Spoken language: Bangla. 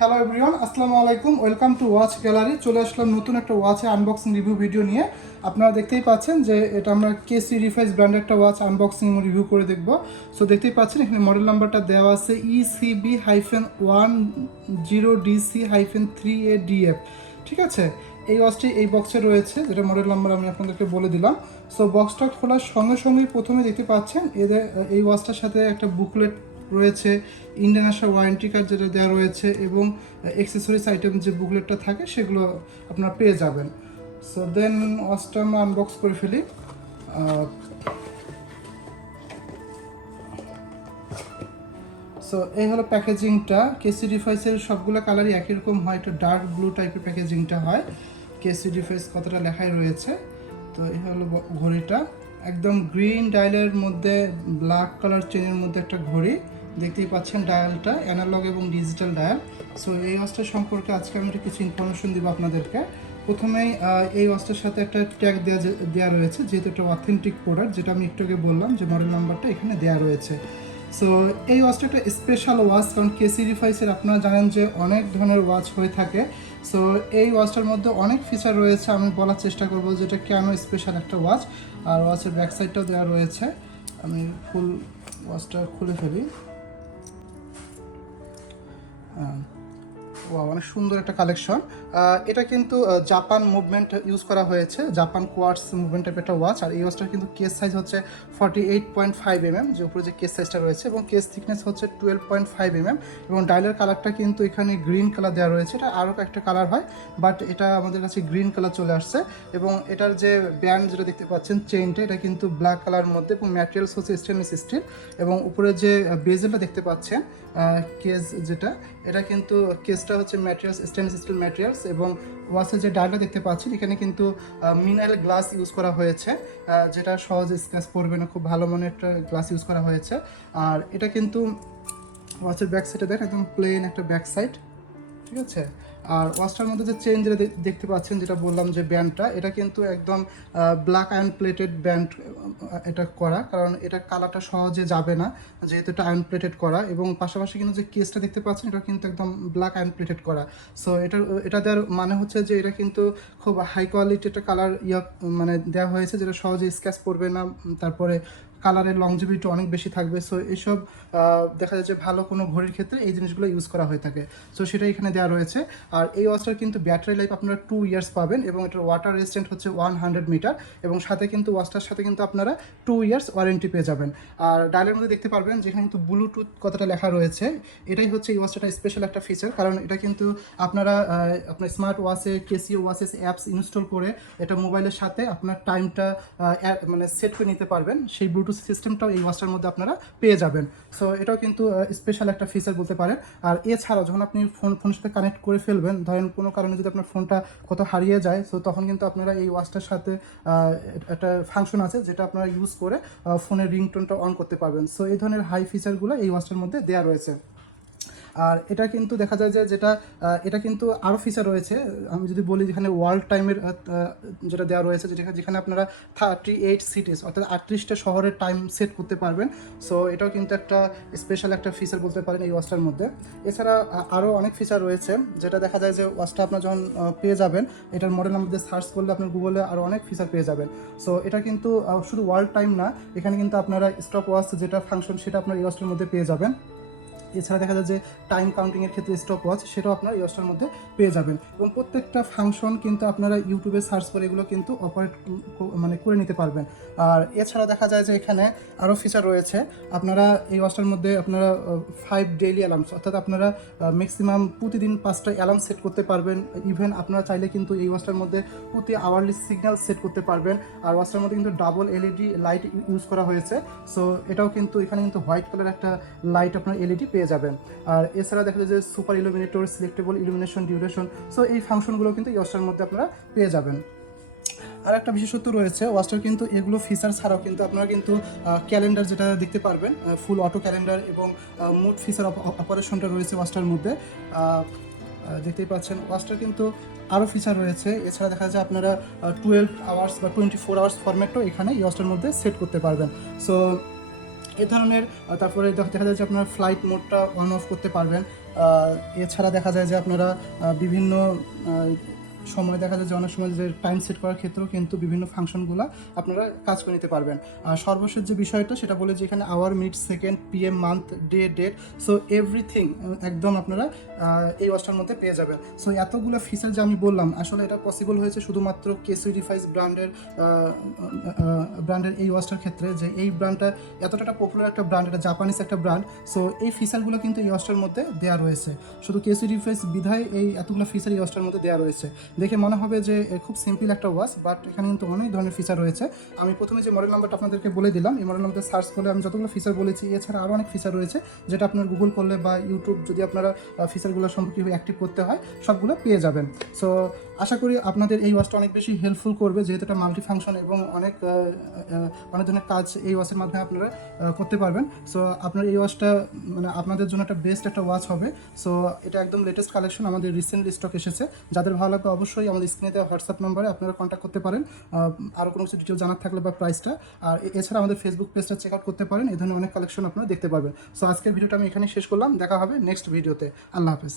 হ্যালো এভরিওয়ান, আসসালামু আলাইকুম। Welcome to watch gallery. চলে আসলাম নতুন একটা ওয়াচের আনবক্সিং রিভিউ ভিডিও নিয়ে। আপনারা দেখতেই পাচ্ছেন যে এটা আমরা কেসি এডিফাইস ব্র্যান্ডের একটা ওয়াচ আনবক্সিং রিভিউ করে দেখব। সো দেখতেই পাচ্ছেন এখানে মডেল নাম্বারটা দেওয়া আছে ECB-10DC-3ADF। ঠিক আছে, এই ওয়াচটি এই বক্সে রয়েছে, যেটা মডেল নাম্বার আমি আপনাদেরকে বলে দিলাম। সো বক্সটা খোলার সঙ্গে সঙ্গেই প্রথমে দেখতে পাচ্ছেন এই ওয়াচটার সাথে একটা বুকলেট রয়েছে, ইন্টারন্যাশনাল ওয়ারেন্টি কার্ড যেটা দেওয়া রয়েছে, এবং অ্যাক্সেসরিজ আইটেম যে বুকলেটটা থাকে সেগুলো আপনারা পেয়ে যাবেন। সো দেন ওয়াচটা আমরা আনবক্স করে ফেলি। সো এই হলো প্যাকেজিংটা। কেসি ডিভাইসের সবগুলো কালারই একই রকম হয়, একটু ডার্ক ব্লু টাইপের প্যাকেজিংটা হয়। কেসি ডিভাইস কতটা লেখাই রয়েছে। তো এই হলো ঘড়িটা, একদম গ্রিন ডায়ালের মধ্যে ব্ল্যাক কালার চেনের মধ্যে একটা ঘড়ি দেখতেই পাচ্ছেন। ডায়ালটা অ্যানালগ এবং ডিজিটাল ডায়াল। সো এই ওয়াচটা সম্পর্কে আজকে আমি কিছু ইনফরমেশন দিব আপনাদেরকে। প্রথমেই এই ওয়াচটার সাথে একটা ট্যাগ দেওয়া রয়েছে, যেহেতু একটা অথেন্টিক প্রোডাক্ট, যেটা আমি একটু আগে বললাম যে মডেল নাম্বারটা এখানে দেওয়া রয়েছে। সো এই ওয়াচটা একটা স্পেশাল ওয়াচ, কারণ কেসি ডিভাইসের আপনারা জানেন যে অনেক ধরনের ওয়াচ হয়ে থাকে। সো এই ওয়াচটার মধ্যে অনেক ফিচার রয়েছে, আমি বলার চেষ্টা করবো যেটা কেন স্পেশাল একটা ওয়াচ। আর ওয়াচের ব্যাক সাইডটাও দেওয়া রয়েছে। আমি ফুল ওয়াচটা খুলে ফেলি। অনেক সুন্দর একটা কালেকশন। এটা কিন্তু জাপান মুভমেন্ট ইউজ করা হয়েছে, জাপান কোয়ার্টস মুভমেন্ট টাইপের একটা ওয়াচ। আর এই ওয়াচটার কিন্তু কেস সাইজ হচ্ছে 48.5 mm, যে উপরে যে কেস সাইজটা রয়েছে, এবং কেস থিকনেস হচ্ছে 12.5 mm, এবং ডায়ালের কালারটা কিন্তু এখানে গ্রিন কালার দেওয়া রয়েছে। এটা আরও একটা কালার হয়, বাট এটা আমাদের কাছে গ্রিন কালার চলে আসছে। এবং এটার যে ব্যান্ড যেটা দেখতে পাচ্ছেন, চেইনটা, এটা কিন্তু ব্ল্যাক কালার মধ্যে, এবং ম্যাটেরিয়ালস হচ্ছে স্টেনলেস স্টিল। এবং উপরে যে বেজেলটা দেখতে পাচ্ছেন, কেস যেটা, এটা কিন্তু কেসটা হচ্ছে ম্যাটেরিয়ালস স্টেনলেস স্টিল ম্যাটেরিয়ালস। এবং ওয়াচের যে ডায়ালটা দেখতে পাচ্ছেন, এখানে কিন্তু মিনারেল গ্লাস ইউজ করা হয়েছে, যেটা সহজে স্ক্র্যাচ পড়বে না, খুব ভালো মানের একটা গ্লাস ইউজ করা হয়েছে। আর এটা কিন্তু ওয়াচের ব্যাক সাইডে দেখেন, একদম প্লেন একটা ব্যাক সাইড। ঠিক আছে, আর ওয়াচটার মধ্যে যে চেন যেটা দেখতে পাচ্ছেন, যেটা বললাম যে ব্যান্ডটা, এটা কিন্তু একদম ব্ল্যাক আয়রন প্লেটেড ব্যান্ড এটা করা, কারণ এটা কালারটা সহজে যাবে না, যেহেতু এটা আয়রন প্লেটেড করা। এবং পাশাপাশি কিন্তু যে কেসটা দেখতে পাচ্ছেন, এটা কিন্তু একদম ব্ল্যাক আয়রন প্লেটেড করা। সো এটা দেওয়ার মানে হচ্ছে যে এটা কিন্তু খুব হাই কোয়ালিটি একটা কালার মানে দেওয়া হয়েছে, যেটা সহজে স্ক্র্যাচ পড়বে না, তারপরে কালারের লংজিভিটি অনেক বেশি থাকবে। সো এইসব দেখা যায় যে ভালো কোনো ঘড়ির ক্ষেত্রে এই জিনিসগুলো ইউজ করা হয়ে থাকে। সো সেটা এখানে দেওয়া রয়েছে। আর এই ওয়াচটার কিন্তু ব্যাটারি লাইফ আপনারা 2 ইয়ার্স পাবেন, এবং এটার ওয়াটার রেজিস্ট্যান্ট হচ্ছে 100 মিটার, এবং সাথে কিন্তু ওয়াচটার সাথে কিন্তু আপনারা 2 ইয়ার্স ওয়ারেন্টি পেয়ে যাবেন। আর ডায়ালের মধ্যে দেখতে পারবেন যেখানে কিন্তু ব্লুটুথ কথাটা লেখা রয়েছে, এটাই হচ্ছে এই ওয়াচটা স্পেশাল একটা ফিচার, কারণ এটা কিন্তু আপনারা আপনার স্মার্ট ওয়াচে কেসিও ওয়াচেস অ্যাপস ইনস্টল করে এটা মোবাইলের সাথে আপনার টাইমটা মানে সেট করে নিতে পারবেন। সেই ব্লুটুথ সিস্টেমটাও এই ওয়াচটার মধ্যে আপনারা পেয়ে যাবেন। সো এটাও কিন্তু স্পেশাল একটা ফিচার বলতে পারেন। আর এছাড়াও যখন আপনি ফোনের সাথে কানেক্ট করে ফেলবেন, ধরেন কোনো কারণে যদি আপনার ফোনটা কত হারিয়ে যায়, সো তখন কিন্তু আপনারা এই ওয়াচটার সাথে একটা ফাংশন আছে, যেটা আপনারা ইউজ করে ফোনের রিংটোনটা অন করতে পারবেন। সো এই ধরনের হাই ফিচারগুলো এই ওয়াচটার মধ্যে দেওয়া রয়েছে। আর এটা কিন্তু দেখা যায় যে এটা কিন্তু আরও ফিচার রয়েছে। আমি যদি বলি, যেখানে ওয়ার্ল্ড টাইমের যেটা দেওয়া রয়েছে, যেখানে আপনারা 38 সিটিস অর্থাৎ 38টা শহরের টাইম সেট করতে পারবেন। সো এটাও কিন্তু একটা স্পেশাল একটা ফিচার বলতে পারেন এই ওয়াচটার মধ্যে। এছাড়া আরও অনেক ফিচার রয়েছে, যেটা দেখা যায় যে ওয়াচটা আপনার যখন পেয়ে যাবেন, এটার মডেলের মধ্যে সার্চ করলে আপনার গুগলে আরও অনেক ফিচার পেয়ে যাবেন। সো এটা কিন্তু শুধু ওয়ার্ল্ড টাইম না, এখানে কিন্তু আপনারা স্টপ ওয়াচ যেটা ফাংশন, সেটা আপনার এই ওয়াচটার মধ্যে পেয়ে যাবেন। এছাড়া দেখা যায় যে টাইম কাউন্টিংয়ের ক্ষেত্রে স্টপ ওয়াচ, সেটাও আপনারা এই ওয়াচটার মধ্যে পেয়ে যাবেন। এবং প্রত্যেকটা ফাংশন কিন্তু আপনারা ইউটিউবে সার্চ করে এগুলো কিন্তু অপারেট মানে করে নিতে পারবেন। আর এছাড়া দেখা যায় যে এখানে আরও ফিচার রয়েছে। আপনারা এই ওয়াচটার মধ্যে আপনারা 5 ডেইলি অ্যালার্মস, অর্থাৎ আপনারা ম্যাক্সিমাম প্রতিদিন 5টা অ্যালার্ম সেট করতে পারবেন। ইভেন আপনারা চাইলে কিন্তু এই ওয়াচটার মধ্যে প্রতি আওয়ারলি সিগন্যাল সেট করতে পারবেন। আর ওয়াচটার মধ্যে কিন্তু ডাবল এলইডি লাইট ইউজ করা হয়েছে। সো এটাও কিন্তু এখানে কিন্তু হোয়াইট কালার একটা লাইট আপনার এলইডি পেয়ে যাবেন। আর এছাড়া দেখা যায় যে super illuminator, selectable illumination, duration, so এই ফাংশনগুলো কিন্তু এই ওয়াচটার মধ্যে আপনারা পেয়ে যাবেন। আর একটা বিশেষত্ব রয়েছে ওয়াচটার, কিন্তু এগুলো ফিচার ছাড়াও কিন্তু আপনারা কিন্তু ক্যালেন্ডার যেটা দেখতে পারবেন, ফুল অটো ক্যালেন্ডার এবং মুড ফিচার অপারেশনটা রয়েছে ওয়াচটার মধ্যে। দেখতেই পাচ্ছেন ওয়াচটার কিন্তু আরও ফিচার রয়েছে। এছাড়া দেখা যায় আপনারা 12 আওয়ার্স বা 24 আওয়ার্স ফরম্যাটও এখানে এই ওয়াচটার মধ্যে সেট করতে পারবেন। সো এই ধরনের তারপরে দেখা যায় যে আপনারা ফ্লাইট মোডটা অন অফ করতে পারবেন। এছাড়া দেখা যায় যে আপনারা বিভিন্ন সময় দেখা যায় যে অনেক সময় যে টাইম সেট করার ক্ষেত্রেও কিন্তু বিভিন্ন ফাংশনগুলো আপনারা কাজ করে নিতে পারবেন। আর সর্বশেষ যে বিষয়টা সেটা বলে যে এখানে hour, minute, second, PM, month, day, date, so everything একদম আপনারা এই ওয়াচটার মধ্যে পেয়ে যাবেন। সো এতগুলো ফিচার যে আমি বললাম আসলে এটা পসিবল হয়েছে শুধুমাত্র Casio Edifice ব্র্যান্ডের এই ওয়াচটার ক্ষেত্রে, যে এই ব্র্যান্ডটা এতটা পপুলার একটা ব্র্যান্ড, এটা জাপানিজ একটা ব্র্যান্ড। সো এই ফিচারগুলো কিন্তু এই ওয়াচটার মধ্যে দেওয়া রয়েছে, শুধু Casio Edifice বিধায় এই এতগুলো ফিচার এই ওয়াচটার মধ্যে দেওয়া রয়েছে। দেখে মনে হবে যে খুব সিম্পল একটা ওয়াচ, বাট এখানে কিন্তু অনেক ধরনের ফিচার রয়েছে। আমি প্রথমে যে মডেল নাম্বারটা আপনাদেরকে বলে দিলাম, এই মডেল নাম্বারটা সার্চ করলে আমি যতগুলো ফিচার বলেছি এছাড়া আরও অনেক ফিচার রয়েছে, যেটা আপনার গুগল করলে বা ইউটিউব যদি আপনারা ফিচারগুলো সম্পর্কে অ্যাক্টিভ করতে হয় সবগুলো পেয়ে যাবেন। সো আশা করি আপনাদের এই ওয়াচটা অনেক বেশি হেল্পফুল করবে, যেহেতু এটা মাল্টি ফাংশন এবং অনেক ধরনের কাজ এই ওয়াচের মাধ্যমে আপনারা করতে পারবেন। সো আপনার এই ওয়াচটা মানে আপনাদের জন্য একটা বেস্ট একটা ওয়াচ হবে। সো এটা একদম লেটেস্ট কালেকশন, আমাদের রিসেন্টলি স্টক এসেছে। যাদের ভালো লাগবে অবশ্যই আমাদের স্ক্রিনে দেওয়া হোয়াটসঅ্যাপ নম্বরে আপনারা কন্ট্যাক্ট করতে পারেন, আরও কোনো কিছু ডিটেল জানার থাকলে বা প্রাইসটা। আর এছাড়া আমাদের ফেসবুক পেজটা চেক আউট করতে পারেন, এই ধরনের অনেক কালেকশন আপনারা দেখতে পাবেন। সো আজকের ভিডিওটা আমি এখানে শেষ করলাম, দেখা হবে নেক্সট ভিডিওতে। আল্লাহ হাফেজ।